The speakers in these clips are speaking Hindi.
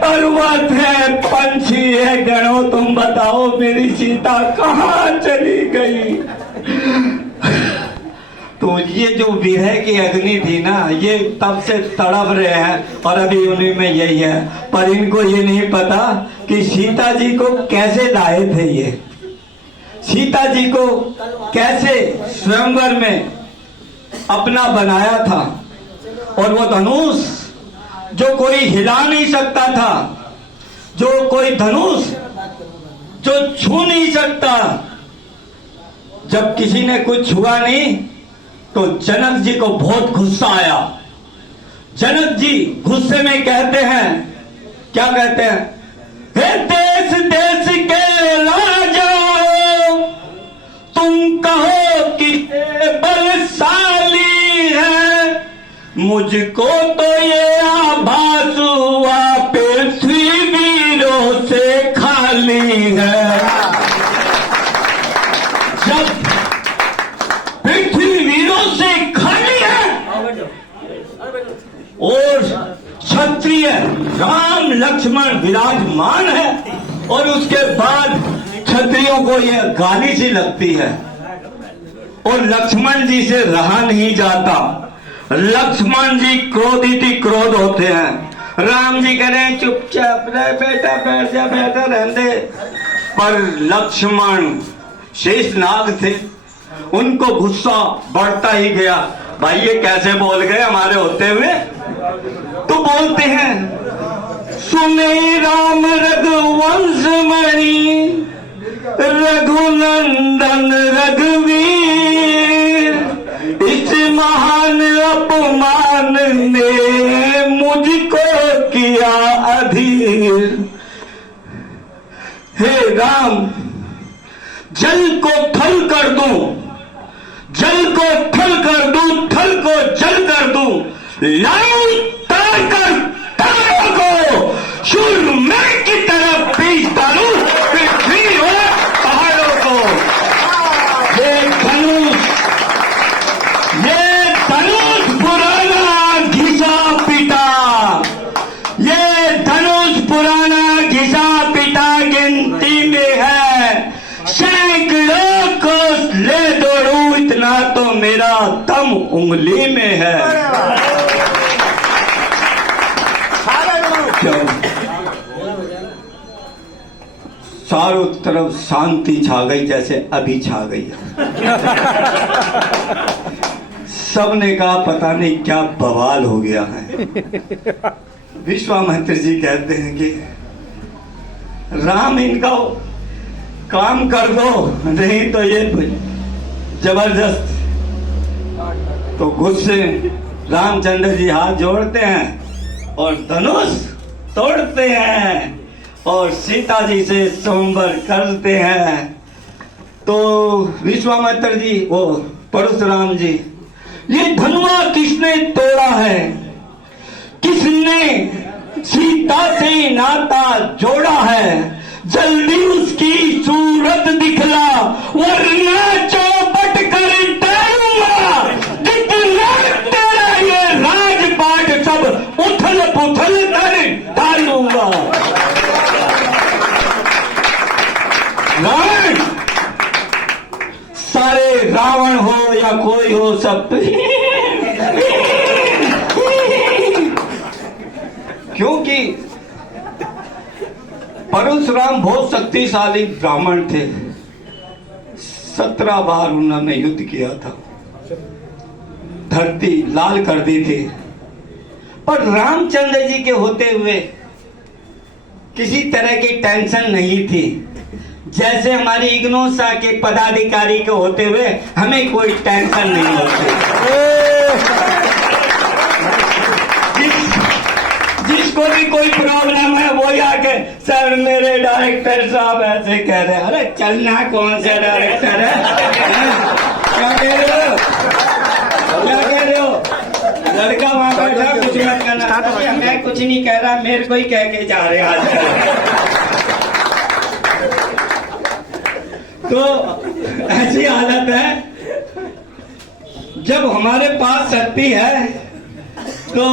पर्वत है, पंछी है, गणों तुम बताओ मेरी सीता कहाँ चली गई। तो ये जो विरह की अग्नि थी ना, ये तब से तड़प रहे हैं और अभी उन्हीं में यही है। पर इनको ये नहीं पता कि सीता जी को कैसे लाए थे, ये सीता जी को कैसे स्वयंवर में अपना बनाया था। और वो धनुष जो कोई हिला नहीं सकता था, जो कोई धनुष जो छू नहीं सकता, जब किसी ने कुछ छुआ नहीं तो जनक जी को बहुत गुस्सा आया। जनक जी गुस्से में कहते हैं, क्या कहते हैं, हे देश देश के राजा, तुम कहो कि बलशाली है, मुझको तो ये आभास हुआ पृथ्वी वीरों से खाली है। जब पृथ्वी वीरों से खाली है और क्षत्रिय राम लक्ष्मण विराजमान है, और उसके बाद क्षत्रियों को यह गाली सी लगती है और लक्ष्मण जी से रहा नहीं जाता। लक्ष्मण जी क्रोधित ही क्रोध होते हैं। राम जी कह रहे हैं चुपचाप रह बेटा, बैठ जा, बैठा रहने। पर लक्ष्मण शेषनाग थे, उनको गुस्सा बढ़ता ही गया। भाई ये कैसे बोल गए हमारे होते हुए। तो बोलते हैं, सुने राम रघुवंश मणि, रघुनंदन रघुवीर, इस महान अपमान ने मुझको किया अधीर। हे राम, जल को थल कर दूं, जल को थल कर दूं, थल को जल कर दूं, लाऊं तार कर तारों को, सुरमे की तरफ पीस डालूं पृथ्वी और पहाड़ों को। ये धनुष पुराना घिसा पिटा, ये धनुष पुराना घिसा पिटा गिनती में है, सैकड़ों को ले दौड़ू, इतना तो मेरा दम उंगली में है। चारों तरफ शांति छा गई, जैसे अभी छा गई है। सबने कहा पता नहीं क्या बवाल हो गया है। विश्वामित्र जी कहते हैं कि राम इनका काम कर दो, नहीं तो ये जबरदस्त। तो गुस्से रामचंद्र जी हाथ जोड़ते हैं और धनुष तोड़ते हैं और सीता जी से संवर करते हैं। तो विश्वामित्र जी, वो परशुराम जी, ये धनुआ किसने तोड़ा है, किसने सीता से नाता जोड़ा है, जल्दी उसकी सूरत दिखला, वरना चौपट कर डालूंगा, जितना तेरा ये राजपाट सब उथल पुथल कर डालूंगा। रावण, सारे रावण हो या कोई हो, सब क्योंकि परशुराम बहुत शक्तिशाली ब्राह्मण थे। 17 बार उन्होंने युद्ध किया था, धरती लाल कर दी थी। पर रामचंद्र जी के होते हुए किसी तरह की टेंशन नहीं थी। जैसे हमारी इग्नोसा के पदाधिकारी के होते हुए हमें कोई टेंशन नहीं होती। जिसको भी कोई प्रॉब्लम है वो आके, सर मेरे डायरेक्टर साहब ऐसे कह रहे हैं। अरे चलना, कौन सा डायरेक्टर है, क्या कह रहे हो, क्या कह रहे हो। लड़का वहां बैठा, कुछ मत करना। मैं कुछ नहीं कह रहा, मेरे को ही कह के जा रहे आजकल। तो ऐसी हालत है, जब हमारे पास शक्ति है तो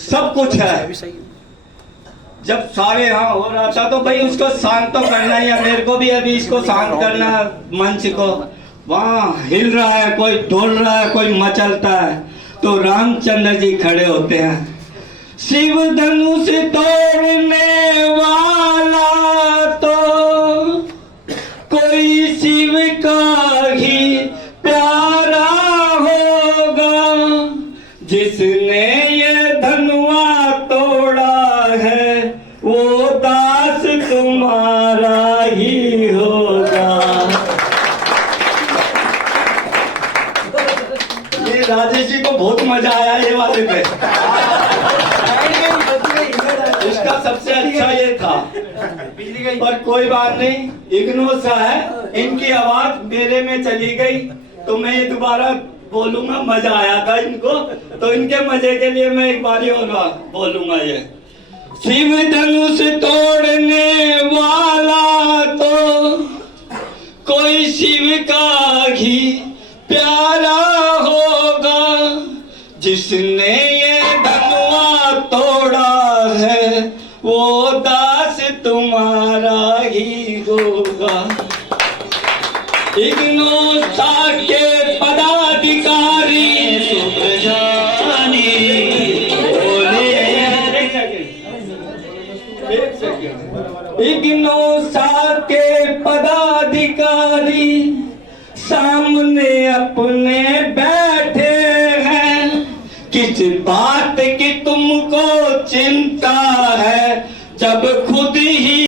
सब कुछ है। जब सारे यहाँ हो रहा था तो भाई उसको शांत तो करना ही है, मेरे को भी अभी इसको शांत करना मंच को। वहाँ हिल रहा है, कोई डोल रहा है, कोई मचलता है, तो रामचंद्र जी खड़े होते हैं। शिव धनुष तोड़ने वाला तो कोई शिव का ही प्यारा होगा, जिसने ये धनुआ तोड़ा है वो दास तुम्हारा ही होगा। ये राजेश जी को बहुत मजा आया ये वाले पे। इसका सबसे अच्छा ये था, पर कोई बात नहीं, इग्नोर सा है। इनकी आवाज मेले में चली गई तो मैं ये दोबारा बोलूंगा, मजा आया था इनको, तो इनके मजे के लिए मैं एक बार और बोलूंगा ये। शिव धनुष तोड़ने वाला तो कोई शिव का ही प्यारा होगा, जिसने ये धनुआ तोड़ा है वो दास तुम्हारा ही होगा। इग्नोसा के पदाधिकारी इग्नोसा के पदाधिकारी सामने अपने